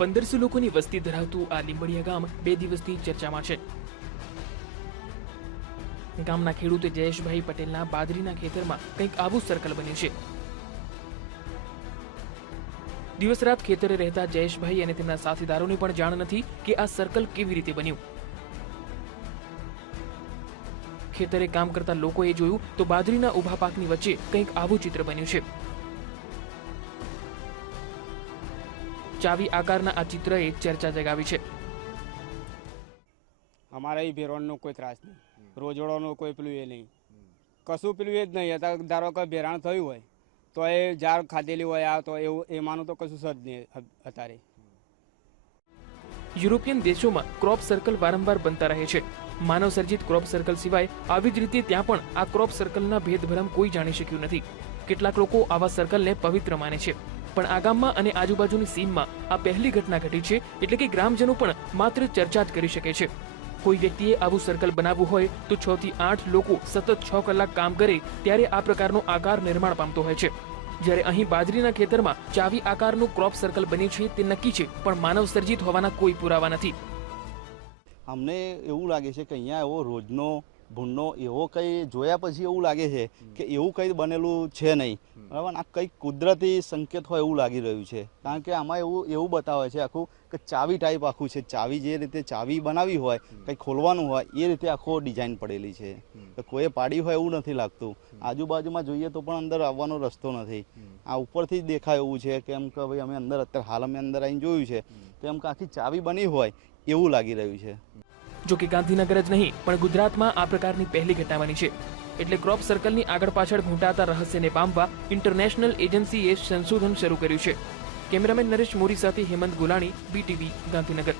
પંદરસો લોકોની વસ્તી ધરાવતું આ લીંબડિયા ગામ બે દિવસથી ચર્ચામાં છે. ગામના ખેડૂત જયેશભાઈ પટેલના બાજરીના ખેતરમાં કંઈક આવું સર્કલ બન્યું છે. દિવસ રાત ખેતરે રહેતા જયેશભાઈ અને તેમના સાથીદારોને પણ જાણ નથી કે આ સર્કલ કેવી રીતે બન્યું. ખેતરે કામ કરતા લોકોએ જોયું તો બાજરીના ઊભા પાકની વચ્ચે કંઈક આવું ચિત્ર બન્યું છે. ચાવી આકારના આ ચિત્રએ ચર્ચા જગાવી છે. અમારા એ ભેરવાનનો કોઈ ત્રાસ નહીં. રોજોડોનો કોઈ પેલું એ નહીં. કશું પેલું એ જ નહીં. હતા ધારો કે ભેરાણ થયું હોય તો એ ઝાડ ખાધેલી હોય આ તો એવું એમાંનું તો કશું સજ નહીં અત્યારે યુરોપિયન દેશોમાં ક્રોપ સર્કલ વારંવાર બનતા રહે છે. માનવ સર્જિત ક્રોપ સર્કલ સિવાય આવી જ રીતે ત્યાં પણ આ ક્રોપ સર્કલના ભેદભરમ કોઈ જાણી શક્યું નથી. કેટલાક લોકો આવા સર્કલને પવિત્ર માને છે. પણ આ ગામમાં અને આજુબાજુની સીમમાં આ પહેલી ઘટના ઘટી છે, એટલે કે ગ્રામજનો પણ માત્ર ચર્ચા જ કરી શકે છે. કોઈ વ્યક્તિએ આવું સર્કલ બનાવવું હોય તો છ થી આઠ લોકો સતત છ કલાક કામ કરે ત્યારે આ પ્રકારનો આકાર નિર્માણ પામતો હોય છે. જ્યારે અહીં બાજરીના ખેતરમાં ચાવી આકારનું ક્રોપ સર્કલ બને છે તે નક્કી છે, પણ માનવ સર્જિત હોવાના કોઈ પુરાવા નથી. અમને એવું લાગે છે કે અહીંયા એવો રોજનો ભૂંડનો એવો કંઈ જોયા પછી એવું લાગે છે કે એવું કંઈ બનેલું છે નહીં. બરાબર? આ કંઈક કુદરતી સંકેત હોય એવું લાગી રહ્યું છે. કારણ કે આમાં એવું એવું બતાવે છે આખું કે ચાવી ટાઈપ આખું છે. ચાવી જે રીતે ચાવી બનાવી હોય કંઈક ખોલવાનું હોય એ રીતે આખો ડિઝાઇન પડેલી છે. તો કોઈએ પાડી હોય એવું નથી લાગતું. આજુબાજુમાં જોઈએ તો પણ અંદર આવવાનો રસ્તો નથી. આ ઉપરથી જ દેખાય એવું છે કેમ કે ભાઈ અમે અંદર અત્યારે હાલ અમે અંદર આવીને જોયું છે. તો એમ કે આખી ચાવી બની હોય એવું લાગી રહ્યું છે. જો કે ગાંધીનગર જ નહીં પણ ગુજરાતમાં આ પ્રકારની પહેલી ઘટના બની છે. એટલે ક્રોપ સર્કલની આગળ પાછળ ઘૂંટાતા રહસ્યને પામવા ઇન્ટરનેશનલ એજન્સીએ સંશોધન શરૂ કર્યું છે. કેમેરામેન નરેશ મોરી સાથે હેમંત ગુલાણી બીટીવી ગાંધીનગર.